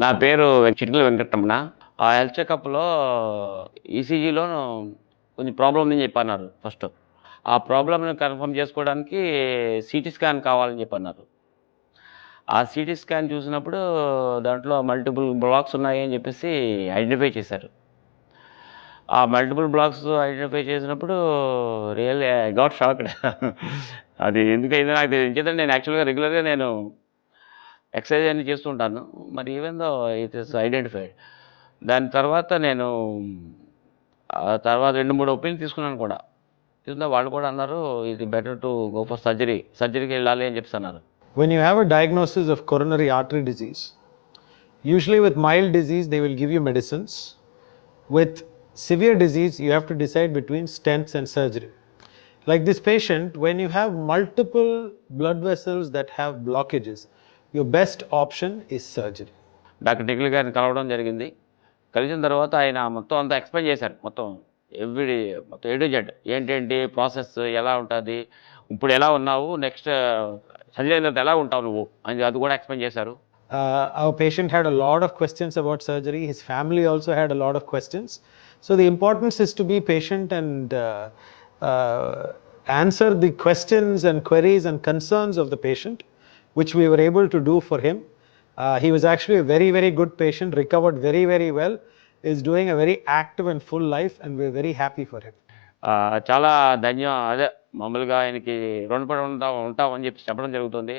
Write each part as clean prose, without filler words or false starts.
నా పేరు చిటికుల వెంకటరమణ. ఆ హెల్త్ చెకప్‌లో ఈసీజీలో కొంచెం ప్రాబ్లమ్ ఉందని చెప్పన్నారు ఫస్ట్. ఆ ప్రాబ్లమ్‌ని కన్ఫర్మ్ చేసుకోవడానికి సీటీ స్కాన్ కావాలని చెప్పన్నారు. ఆ సీటీ స్కాన్ చూసినప్పుడు దాంట్లో మల్టిపుల్ బ్లాక్స్ ఉన్నాయి అని చెప్పేసి ఐడెంటిఫై చేశారు. ఆ మల్టిపుల్ బ్లాక్స్ ఐడెంటిఫై చేసినప్పుడు రియల్లీ ఐ గాట్ షాక్డ్. అది ఎందుకయిందో నాకు తెలీదు. ఎందుకంటే నేను యాక్చువల్‌గా రెగ్యులర్‌గా ఎక్సర్సైజ్ అన్నీ చేస్తూ ఉంటాను. మరి even though it is identified. దాని తర్వాత నేను ఆ తర్వాత 2, 3 ఒపీనియన్ తీసుకున్నాను కూడా. తీసుకుంటే వాళ్ళు కూడా అన్నారు, "ఇది better to go for surgery. సర్జరీకెళ్ళాలి" అని చెప్పేసన్నారు. When you have a diagnosis of coronary artery disease, usually with mild disease, they will give you medicines. With severe disease, you have to decide between stents and surgery. Like this patient, when you have multiple blood vessels that have blockages, your best option is surgery. Doctor Nikhil గారిని కలవడం జరిగింది. కలిసిన తర్వాత ఆయన మొత్తం అంతా explain చేశారు. మొత్తం ఎవ్రీ మొత్తం ఏ టు జెడ్ ఏంటేంటి ప్రాసెస్ ఎలా ఉంటది? ఇప్పుడు ఎలా ఉన్నావు? నెక్స్ట్ సర్జరీ అయిన తర్వాత ఎలా ఉంటావు నువ్వు? అని అది కూడా ఎక్స్‌ప్లెయిన్ చేశారు. Our patient had a lot of questions about surgery. His family also had a lot of questions. So the importance is to be patient and answer the questions and queries and concerns of the patient, which we were able to do for him. He was actually a very, very good patient, recovered very, very well, is doing a very active and full life, and we're very happy for him. చాలా అదే మామూలుగా ఆయనకి రుణపడి ఉంటామని చెప్పి చెప్పడం జరుగుతుంది.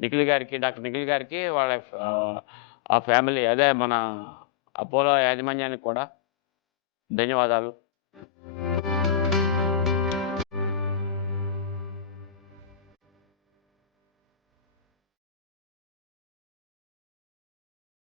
నిఖిల్ గారికి, డాక్టర్ నిఖిల్ గారికి వాళ్ళ ఆ ఫ్యామిలీ అదే మన అపోలో యాజమాన్యానికి కూడా ధన్యవాదాలు.